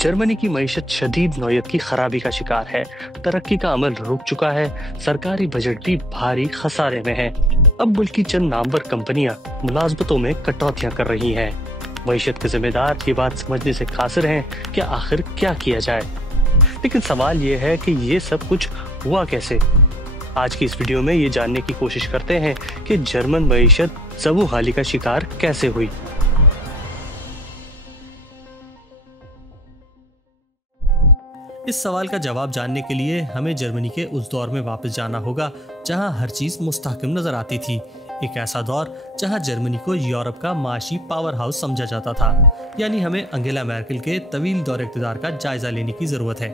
Germany की मईशत शदीद नौयत की खराबी का शिकार है। तरक्की का अमल रुक चुका है। सरकारी बजट भी भारी खसारे में है। अब मुल्क की चंद नामवर कंपनियां मुलाजमतों में कटौतियां कर रही हैं। मईशत के जिम्मेदार ये बात समझने से कासिर हैं कि आखिर क्या किया जाए। लेकिन सवाल ये है कि ये सब कुछ हुआ कैसे। आज की इस वीडियो में ये जानने की कोशिश करते हैं कि जर्मन मईशत ज़बू हाली का शिकार कैसे हुई। इस सवाल का जवाब जानने के लिए हमें जर्मनी के उस दौर में वापस जाना होगा जहां हर चीज मुस्तहकम नजर आती थी। एक ऐसा दौर जहां जर्मनी को यूरोप का माशी पावर हाउस समझा जाता था। यानी हमें अंगेला मैर्केल के तवील दौर इक़्तिदार का जायजा लेने की जरूरत है।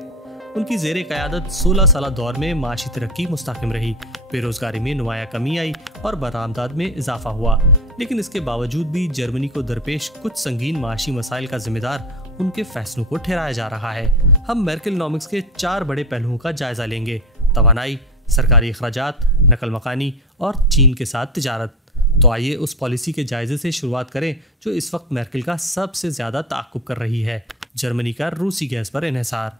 उनकी ज़ेरे क़यादत 16 साल दौर में माशी तरक्की मुस्तहकम रही, बेरोजगारी में नुमाया कमी आई और बरामदात में इजाफा हुआ। लेकिन इसके बावजूद भी जर्मनी को दरपेश कुछ संगीन माशी मसाइल का जिम्मेदार उनके फैसलों को ठहराया जा रहा है। हम मैर्केलनॉमिक्स के 4 बड़े पहलुओं का जायजा लेंगे: तवानाई, सरकारी अखराजात, नकल मकानी और चीन के साथ तिजारत। तो आइए उस पॉलिसी के जायजे से शुरुआत करें जो इस वक्त मैर्केल का सबसे ज्यादा ताक़ुब कर रही है: जर्मनी का रूसी गैस पर इन्हिसार।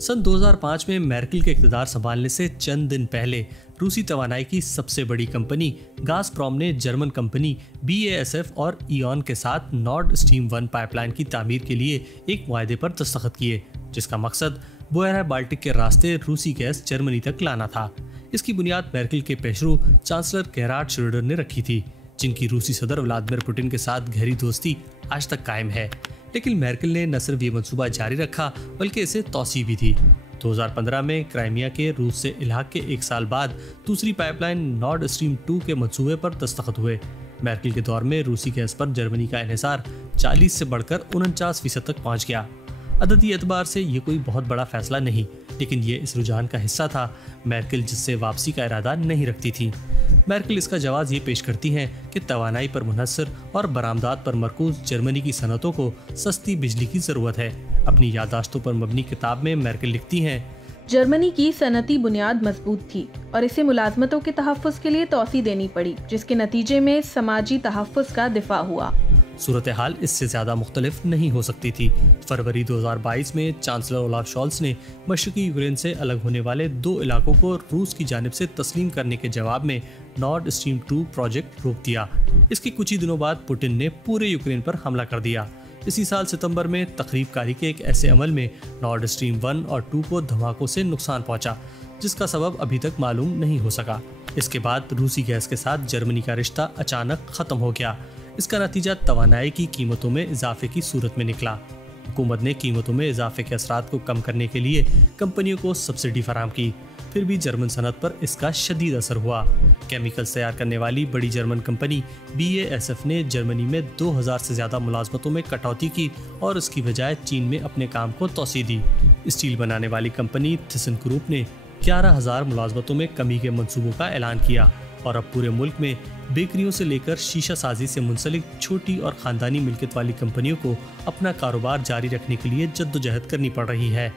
सन 2005 में मैर्केल के इक़्तिदार संभालने से चंद दिन पहले रूसी तवानाई की सबसे बड़ी कंपनी गाज़प्रोम ने जर्मन कंपनी BASF और ईऑन के साथ नॉर्ड स्ट्रीम 1 पाइपलाइन की तामीर के लिए एक मुआहदे पर दस्तखत किए, जिसका मकसद बहरा बाल्टिक के रास्ते रूसी गैस जर्मनी तक लाना था। इसकी बुनियाद मैर्केल के पेशरू चांसलर गेहरार्ड श्रोडर ने रखी थी, जिनकी रूसी सदर व्लादिमीर पुतिन के साथ गहरी दोस्ती आज तक कायम है। लेकिन मैर्केल ने न सिर्फ ये मंसूबा जारी रखा बल्कि इसे तौसी भी दी। 2015 में क्राइमिया के रूस से इलाक़ के 1 साल बाद दूसरी पाइपलाइन नॉर्ड स्ट्रीम 2 के मंसूबे पर दस्तखत हुए। मैर्केल के दौर में रूसी गैस पर जर्मनी का इन्हिसार 40 से बढ़कर 49% तक पहुंच गया। अददी एतबार से ये कोई बहुत बड़ा फैसला नहीं, लेकिन ये इस रुझान का हिस्सा था मैर्केल जिससे वापसी का इरादा नहीं रखती थी। मैर्केल इसका जवाब ये पेश करती हैं कि तवानाई पर मुनहसर और बरामदात पर मरकूज जर्मनी की सनतों को सस्ती बिजली की ज़रूरत है। अपनी यादाश्तों पर मबनी किताब में मैर्केल लिखती हैं, जर्मनी की सनती बुनियाद मजबूत थी और इसे मुलाजमतों के तहफ़्फ़ुज़ के लिए तौसी देनी पड़ी, जिसके नतीजे में समाजी तहफ़्फ़ुज़ का दिफा हुआ। सूरत हाल इससे ज़्यादा मुख्तलिफ नहीं हो सकती थी। फरवरी 2022 में चांसलर ओलाफ शॉल्स ने मशरकी यूक्रेन से अलग होने वाले 2 इलाकों को रूस की जानिब से तस्लीम करने के जवाब में नॉर्ड स्ट्रीम 2 प्रोजेक्ट रोक दिया। इसके कुछ ही दिनों बाद पुतिन ने पूरे यूक्रेन पर हमला कर दिया। इसी साल सितंबर में तकरीबकारी के एक ऐसे अमल में नॉर्ड स्ट्रीम 1 और 2 को धमाकों से नुकसान पहुंचा, जिसका सबब अभी तक मालूम नहीं हो सका। इसके बाद रूसी गैस के साथ जर्मनी का रिश्ता अचानक ख़त्म हो गया। इसका नतीजा तवानाई की कीमतों में इजाफे की सूरत में निकला। हुकूमत ने कीमतों में इजाफे के असरात को कम करने के लिए कंपनियों को सब्सिडी फराहम की। फिर भी जर्मन सनत पर इसका शदीद असर हुआ। केमिकल्स तैयार करने वाली बड़ी जर्मन कंपनी BASF ने जर्मनी में 2000 से ज़्यादा मुलाजमतों में कटौती की और इसकी बजाय चीन में अपने काम को तौसी दी। स्टील बनाने वाली कंपनी थिसन ग्रुप ने 11,000 मुलाजमतों में कमी के मंसूबों का ऐलान किया और अब पूरे मुल्क में बेकरियों से लेकर शीशा साजी से मुंसलिक छोटी और ख़ानदानी मिल्कियत वाली कंपनियों को अपना कारोबार जारी रखने के लिए जद्दोजहद करनी पड़ रही है।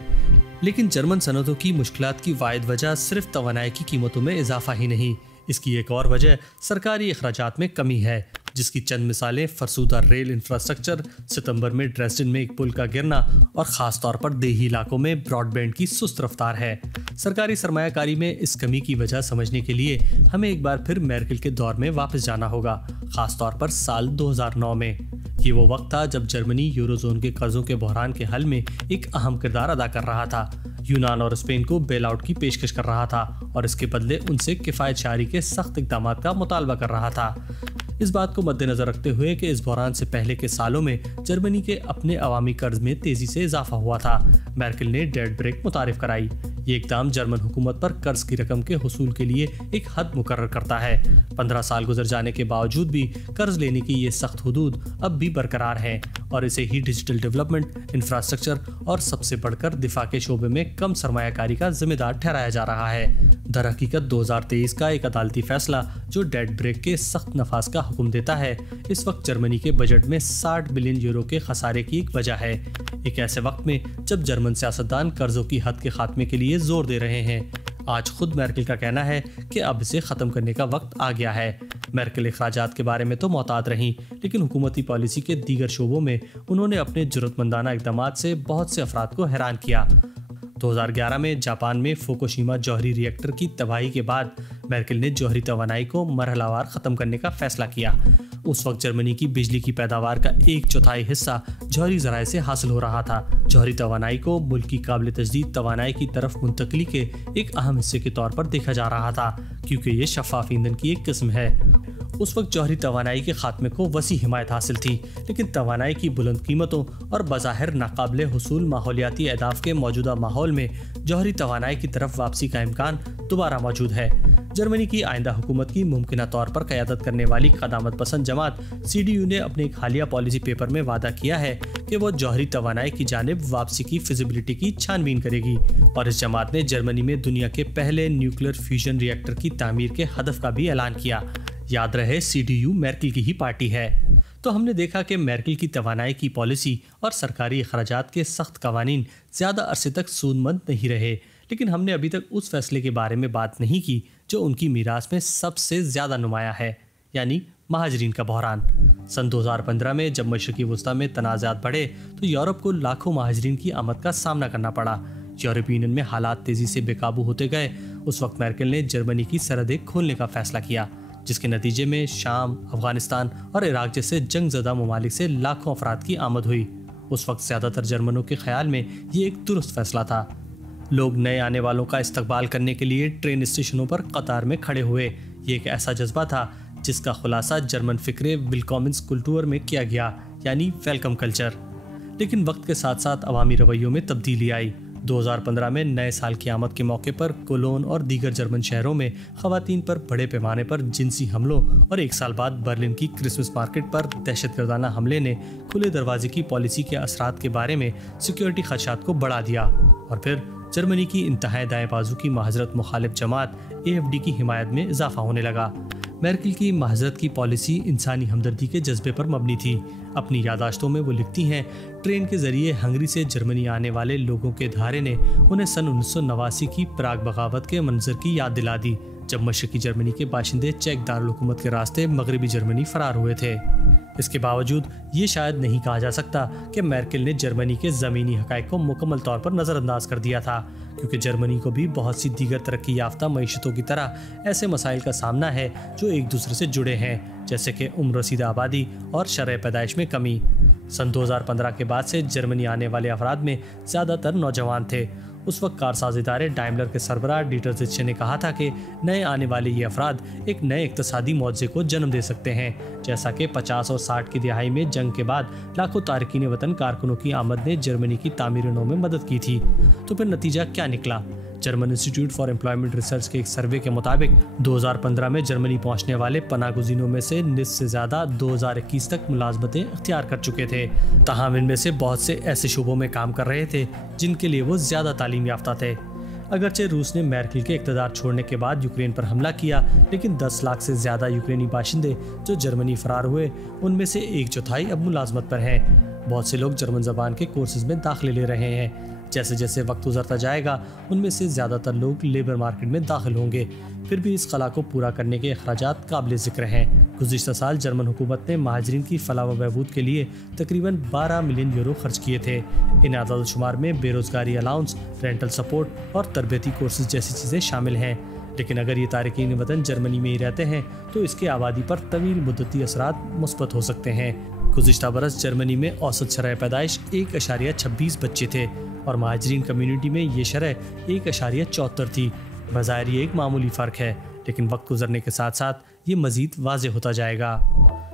लेकिन जर्मन सनतों की मुश्किलात की वाहिद वजह सिर्फ तवानाई की कीमतों में इजाफा ही नहीं, इसकी एक और वजह सरकारी अखराजात में कमी है, जिसकी चंद मिसालें फरसूदा रेल इंफ्रास्ट्रक्चर, सितंबर में ड्रेसडन में एक पुल का गिरना और ख़ास तौर पर देही इलाकों में ब्रॉडबैंड की सुस्त रफ्तार है। सरकारी सरमायाकारी में इस कमी की वजह समझने के लिए हमें एक बार फिर मैर्केल के दौर में वापस जाना होगा, ख़ास तौर पर साल 2009 में। ये वो वक्त था जब जर्मनी यूरोजोन के कर्जों के बहरान के हल में एक अहम किरदार अदा कर रहा था। यूनान और स्पेन को बेल आउट की पेशकश कर रहा था और इसके बदले उनसे किफ़ायत शारी के सख्त इक़दाम का मुतालबा कर रहा था। इस बात को मद्देनजर रखते हुए कि इस बहरान से पहले के सालों में जर्मनी के अपने अवामी कर्ज में तेजी से इजाफा हुआ था, मैर्केल ने डेट ब्रेक मुतारिफ कराई। ये इक़दाम जर्मन हुकूमत पर कर्ज की रकम के हुसूल के लिए एक हद मुकर्रर करता है। 15 साल गुजर जाने के बावजूद भी कर्ज लेने की ये सख्त हदूद अब भी बरकरार हैं और इसे ही डिजिटल डेवलपमेंट, इंफ्रास्ट्रक्चर और सबसे बढ़कर दिफा के शोबे में कम सरमायाकारी का जिम्मेदार ठहराया जा रहा है। दर हकीकत 2023 का एक अदालती फैसला जो डेट ब्रेक के सख्त नफाज का हुक्म देता है, इस वक्त जर्मनी के बजट में 60 बिलियन यूरो के खसारे की एक वजह है। एक ऐसे वक्त में जब जर्मन सियासतदान कर्जों की हद के खात्मे के लिए जोर दे रहे हैं। आज खुद मैर्केल का कहना है कि अब इसे ख़त्म करने का वक्त आ गया है। मेर्केल अखराजात के बारे में तो मोहतात रहीं, लेकिन हुकूमती पॉलिसी के दीगर शोबों में उन्होंने अपने जुर्रतमंदाना इक़दामात से बहुत से अफराद को हैरान किया। 2011 में जापान में फुकुशिमा जौहरी रिएक्टर की तबाही के बाद मेर्केल ने जौहरी तवानाई को मरहलावार ख़त्म करने का फैसला किया। उस वक्त जर्मनी की बिजली की पैदावार का 1/4 हिस्सा जौहरी ज़राए से हासिल हो रहा था। जौहरी तवानाई को मुल्क की काबिल तजदीद तवानाई की तरफ मुंतकली के एक अहम हिस्से के तौर पर देखा जा रहा था, क्योंकि ये शफाफ ईंधन की एक किस्म है। उस वक्त जौहरी तवानाई के खात्मे को वसी हिमायत हासिल थी, लेकिन तवानाई की बुलंद कीमतों और बज़ाहिर नाकाबिले हुसूल माहौलियाती अहदाफ के मौजूदा माहौल में जौहरी तवानाई की तरफ वापसी का इम्कान दोबारा मौजूद है। जर्मनी की आइंदा हुकूमत की मुमकिना तौर पर क़यादत करने वाली क़दामत पसंद जमात CDU ने अपने एक हालिया पॉलिसी पेपर में वादा किया है कि वो जौहरी तवानाई की जानिब वापसी की फिजिबिलिटी की छानबीन करेगी, और इस जमात ने जर्मनी में दुनिया के पहले न्यूक्लियर फ्यूजन रिएक्टर की तामीर के हदफ का भी ऐलान किया। याद रहे, CDU मेर्केल की ही पार्टी है। तो हमने देखा कि मेर्केल की तवानाई की पॉलिसी और सरकारी अखराजात के सख्त कवानीन ज़्यादा अरसे तक सूदमंद नहीं रहे, लेकिन हमने अभी तक उस फैसले के बारे में बात नहीं की जो उनकी मीरास में सबसे ज़्यादा नुमाया है, यानी महाजरीन का बहरान। सन 2015 में जब मशरक़ी वस्ता में तनाज़ात बढ़े तो यूरोप को लाखों महाजरीन की आमद का सामना करना पड़ा। यूरोपीय यूनियन में हालात तेज़ी से बेकाबू होते गए। उस वक्त मेर्केल ने जर्मनी की सरहदें खोलने का फैसला किया, जिसके नतीजे में शाम, अफगानिस्तान और इराक जैसे जंग ज़दा ममालिक से लाखों अफराद की आमद हुई। उस वक्त ज़्यादातर जर्मनों के ख्याल में ये एक दुरुस्त फैसला था। लोग नए आने वालों का इस्तकबाल करने के लिए ट्रेन स्टेशनों पर कतार में खड़े हुए। ये एक ऐसा जज्बा था जिसका खुलासा जर्मन फ़िक्रे विलकॉमेंस कुल्टूर में किया गया, यानी वेलकम कल्चर। लेकिन वक्त के साथ साथ अवामी रवैयों में तब्दीली आई। 2015 में नए साल की आमद के मौके पर कोलोन और दीगर जर्मन शहरों में ख़वातीन पर बड़े पैमाने पर जिनसी हमलों और एक साल बाद बर्लिन की क्रिसमस मार्केट पर दहशतगर्दाना हमले ने खुले दरवाजे की पॉलिसी के असरात के बारे में सिक्योरिटी खदशात को बढ़ा दिया। और फिर जर्मनी की इंतहाई दाएं बाजू की महाजरत मुखालिफ जमात AfD की हिमायत में इजाफा होने लगा। मेर्केल की महाजरत की पॉलिसी इंसानी हमदर्दी के जज्बे पर मबनी थी। अपनी यादाश्तों में वो लिखती हैं, ट्रेन के जरिए हंगरी से जर्मनी आने वाले लोगों के धारे ने उन्हें सन 1989 की प्राग बगावत के मंजर की याद दिला दी, जब मशरकी जर्मनी के बाशिंदे चेक दारुल हुकूमत के रास्ते मगरबी जर्मनी फरार हुए थे। इसके बावजूद ये शायद नहीं कहा जा सकता कि मेर्केल ने जर्मनी के ज़मीनी हक़ाइक़ को मुकम्मल तौर पर नज़रअंदाज कर दिया था, क्योंकि जर्मनी को भी बहुत सी दीगर तरक्की याफ्ता मईशतों की तरह ऐसे मसाइल का सामना है जो एक दूसरे से जुड़े हैं, जैसे कि उम्र रसीदा आबादी और शरह पैदाइश में कमी। सन 2015 के बाद से जर्मनी आने वाले अफराद में ज़्यादातर नौजवान थे। उस वक्त कारसाज इदारे डाइमलर के सरबराह डीटर जित्चे ने कहा था कि नए आने वाले ये अफराद एक नए इक्तसादी मुआवजे को जन्म दे सकते हैं, जैसा कि 50 और 60 की दिहाई में जंग के बाद लाखों तारकीन वतन कारकुनों की आमद ने जर्मनी की तामीर-ए-नौ में मदद की थी। तो फिर नतीजा क्या निकला? German institute for employment research के एक सर्वे के मुताबिक 2015 में जर्मनी पहुंचने वाले पनागुज़ीनों में से निस्फ से ज़्यादा 2021 तक मुलाजमतें इख्तियार कर चुके थे। ताहम इनमें से बहुत से ऐसे शोबों में काम कर रहे थे जिनके लिए वो ज़्यादा तालीम याफ्ता थे। अगरचे रूस ने मेर्केल के इक़्तिदार छोड़ने के बाद यूक्रेन पर हमला किया, लेकिन 10 लाख से ज़्यादा यूक्रेनी बाशिंदे जो जर्मनी फरार हुए, उनमें से 1/4 अब मुलाजमत पर हैं। बहुत से लोग जर्मन ज़बान के कोर्सेज़ में दाखिले ले रहे हैं। जैसे जैसे वक्त गुजरता जाएगा उनमें से ज़्यादातर लोग लेबर मार्केट में दाखिल होंगे। फिर भी इस खला को पूरा करने के अखराजात काबिल ज़िक्र हैं। गुज़िश्ता साल जर्मन हुकूमत ने महाजरीन की फलाह व बहबूद के लिए तकरीबन 12 मिलियन यूरो खर्च किए थे। इन आदाद शुमार में बेरोज़गारी अलाउंस, रेंटल सपोर्ट और तरबियती कोर्सेज जैसी चीज़ें शामिल हैं। लेकिन अगर ये तारकीन वतन जर्मनी में ही रहते हैं तो इसके आबादी पर तवील मुद्दती असरात मुस्बत हो सकते हैं। गुज़िश्ता बरस जर्मनी में औसत शरह पैदाइश 1.26 बच्चे थे और महाजरीन कम्यूनिटी में ये शरह 1.74 थी। बज़ाहिर ये एक मामूली फ़र्क है, लेकिन वक्त गुजरने के साथ साथ ये मज़ीद वाज़ेह होता जाएगा।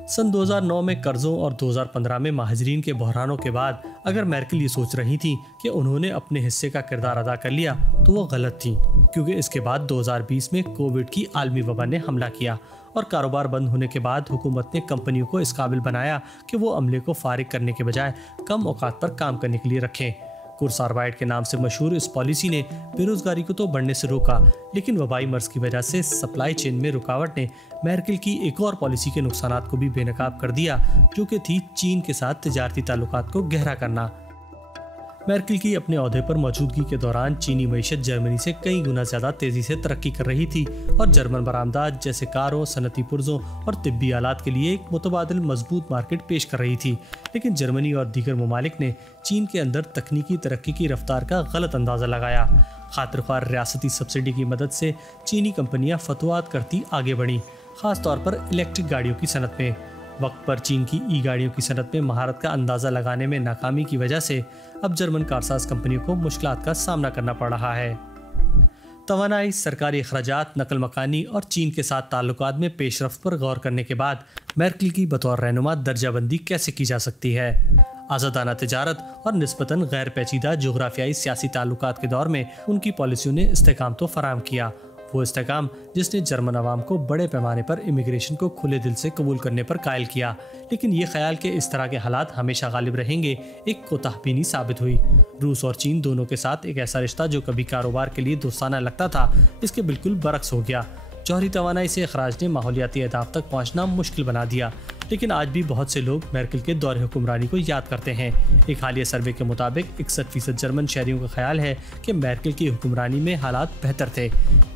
सन 2009 में कर्ज़ों और 2015 में महाजरीन के बहरानों के बाद अगर मेर्केल ये सोच रही थी कि उन्होंने अपने हिस्से का किरदार अदा कर लिया तो वो गलत थी, क्योंकि इसके बाद 2020 में कोविड की आलमी वबा ने हमला किया और कारोबार बंद होने के बाद हुकूमत ने कंपनियों को इस काबिल बनाया कि वो अमले को फारिग करने के बजाय कम औकात पर काम करने के लिए रखें। कुर्सारवाइट के नाम से मशहूर इस पॉलिसी ने बेरोजगारी को तो बढ़ने से रोका, लेकिन वबाई मर्ज की वजह से सप्लाई चेन में रुकावट ने मेर्केल की एक और पॉलिसी के नुकसानात को भी बेनकाब कर दिया, जो कि थी चीन के साथ तिजारती ताल्लुकात को गहरा करना। मेर्केल की अपने ओहदे पर मौजूदगी के दौरान चीनी मईशत जर्मनी से कई गुना ज्यादा तेजी से तरक्की कर रही थी और जर्मन बरामदात जैसे कारों, सनती पुर्जों और तिब्बी आलात के लिए एक मुतबादिल मजबूत मार्केट पेश कर रही थी। लेकिन जर्मनी और दीगर ममालिक ने चीन के अंदर तकनीकी तरक्की की रफ्तार का गलत अंदाजा लगाया। खातिरख्वाह रियासती सब्सिडी की मदद से चीनी कंपनियां फतवात करती आगे बढ़ीं, खास तौर पर इलेक्ट्रिक गाड़ियों की सनत में। वक्त पर चीन की ई गाड़ियों की सनत में महारत का अंदाज़ा लगाने में नाकामी की वजह से अब जर्मन कारसाज कंपनियों को मुश्किलात का सामना करना पड़ रहा है। तवानाई, सरकारी अखराजात, नकल मकानी और चीन के साथ ताल्लुकात में पेशरफ्त पर गौर करने के बाद मेर्केल की बतौर रहनुमा दर्जाबंदी कैसे की जा सकती है। आज़ादाना तिजारत और निस्बतन गैर पेचीदा जोग्राफियाई सियासी ताल्लुकात के दौर में उनकी पॉलिसियों ने इस्तेकाम तो फराहम किया, वो इस्तेकाम जिसने जर्मन अवाम को बड़े पैमाने पर इमिग्रेशन को खुले दिल से कबूल करने पर कायल किया। लेकिन ये ख्याल कि इस तरह के हालात हमेशा गालिब रहेंगे एक कोताहबीनी साबित हुई। रूस और चीन दोनों के साथ एक ऐसा रिश्ता जो कभी कारोबार के लिए दोस्ताना लगता था, इसके बिल्कुल बरक्स हो गया। जौहरी तवानाई से अखराज ने माहौलियाती अहदाफ तक पहुँचना मुश्किल बना दिया। लेकिन आज भी बहुत से लोग मेर्केल के दौरे हुक्मरानी को याद करते हैं। एक हालिया सर्वे के मुताबिक 61% जर्मन शहरियों का ख्याल है कि मेर्केल की हुक्मरानी में हालात बेहतर थे।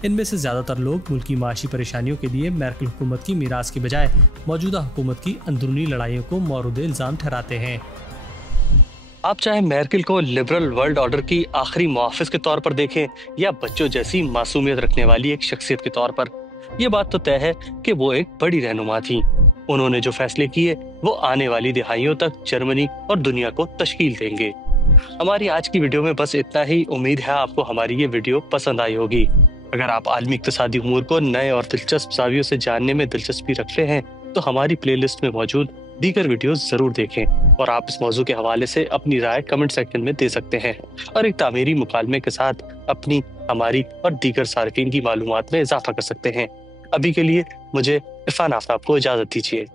इनमें से ज़्यादातर लोग मुल्की माशी परेशानियों के लिए मेर्केल हुकूमत की मीरास की बजाय मौजूदा हुकूमत की अंदरूनी लड़ाइयों को मौरूद इल्ज़ाम ठहराते हैं। आप चाहे मेर्केल को लिबरल वर्ल्ड ऑर्डर की आखिरी मुहाफिज के तौर पर देखें या बच्चों जैसी मासूमियत रखने वाली एक शख्सियत के तौर पर, ये बात तो तय है कि वो एक बड़ी रहनुमा थी। उन्होंने जो फैसले किए वो आने वाली दिहाइयों तक जर्मनी और दुनिया को तश्कील देंगे। हमारी आज की वीडियो में बस इतना ही। उम्मीद है आपको हमारी ये वीडियो पसंद आई होगी। अगर आप आलमी इक्तिसादी उमूर को नए और दिलचस्प ज़ावियों से जानने में दिलचस्पी रखते हैं तो हमारी प्लेलिस्ट में मौजूद दीगर वीडियोस जरूर देखें और आप इस मौजू के हवाले से अपनी राय कमेंट सेक्शन में दे सकते हैं और एक तामीरी मुकालमे के साथ अपनी, हमारी और दीगर सार्फिन की मालूमात में इजाफा कर सकते हैं। अभी के लिए मुझे इरफान आफ्ताब को इजाज़त दीजिए।